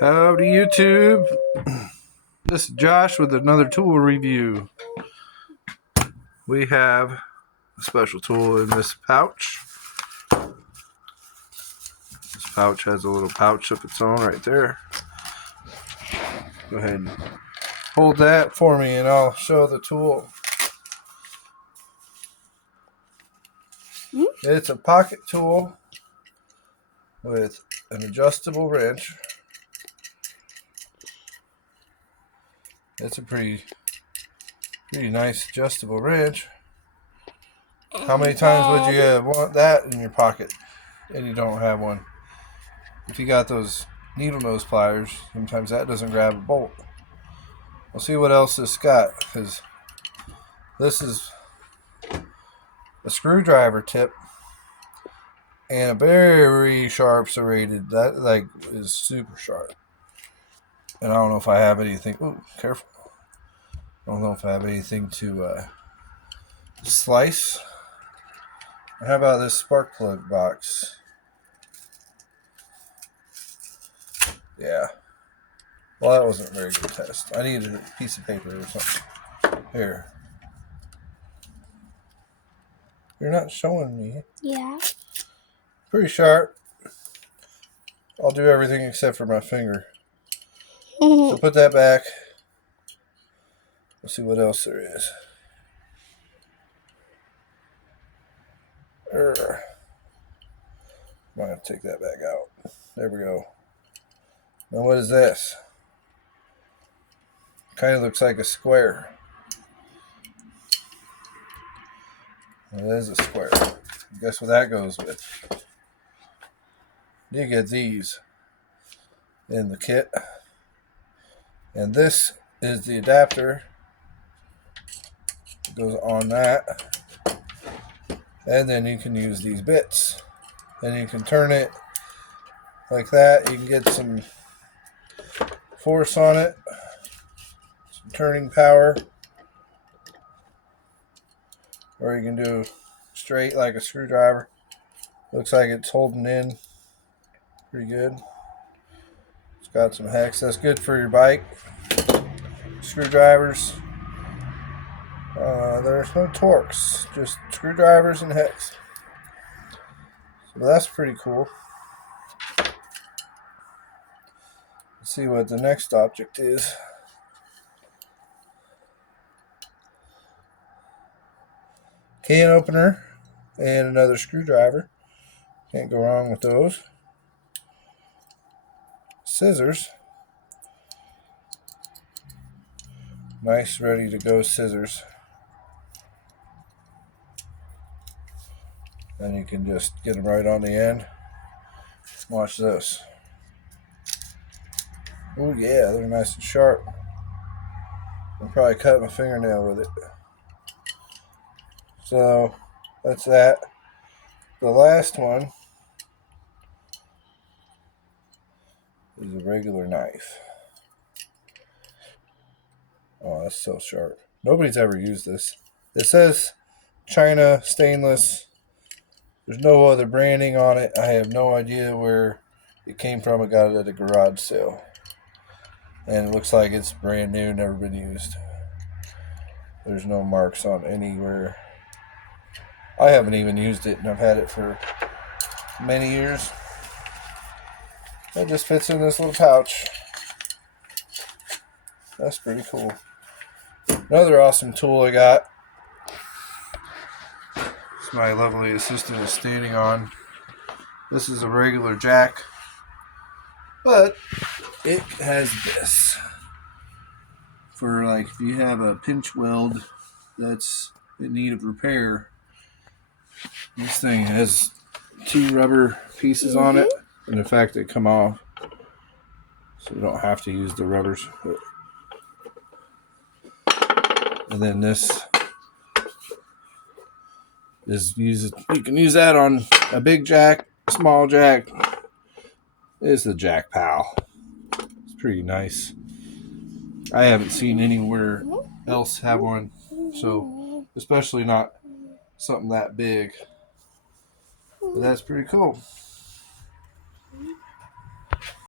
Howdy YouTube. This is Josh with another tool review. We have a special tool in this pouch. This pouch has a little pouch of its own right there. Go ahead and hold that for me and I'll show the tool. It's a pocket tool with an adjustable wrench. It's a pretty nice adjustable wrench. How many times would you want that in your pocket and you don't have one? If you got those needle nose pliers, sometimes that doesn't grab a bolt. We'll see what else this got, because this is a screwdriver tip and a very sharp serrated. That is super sharp. And I don't know if I have anything. Ooh, careful. I don't know if I have anything to slice. How about this spark plug box? Yeah. Well, that wasn't a very good test. I needed a piece of paper or something. Here. You're not showing me. Yeah. Pretty sharp. I'll do everything except for my finger. So put that back. Let's see what else there is. Might have to take that back out. There we go. Now what is this? Kind of looks like a square. It is a square. Guess what that goes with? You get these in the kit. And this is the adapter. It goes on that. And then you can use these bits. And you can turn it like that. You can get some force on it. Some turning power. Or you can do straight like a screwdriver. Looks like it's holding in pretty good. It's got some hex. That's good for your bike. Screwdrivers. There's no Torx, just screwdrivers and hex. So that's pretty cool. Let's see what the next object is. Can opener and another screwdriver. Can't go wrong with those. Scissors. Nice, ready to go scissors. And you can just get them right on the end. Watch this. Oh yeah, they're nice and sharp. I'll probably cut my fingernail with it. So that's that. The last one is a regular knife. Oh, that's so sharp. Nobody's ever used this. It says China stainless. There's no other branding on it. I have no idea where it came from. I got it at a garage sale. And it looks like it's brand new, never been used. There's no marks on anywhere. I haven't even used it, and I've had it for many years. It just fits in this little pouch. That's pretty cool. Another awesome tool I got. My lovely assistant is standing on. This is a regular jack, but it has this for like if you have a pinch weld that's in need of repair. This thing has two rubber pieces on it, and in fact they come off, so you don't have to use the rubbers. And then this you can use that on a big jack, a small jack. It's the Jack Pal. It's pretty nice. I haven't seen anywhere else have one, so especially not something that big. But that's pretty cool.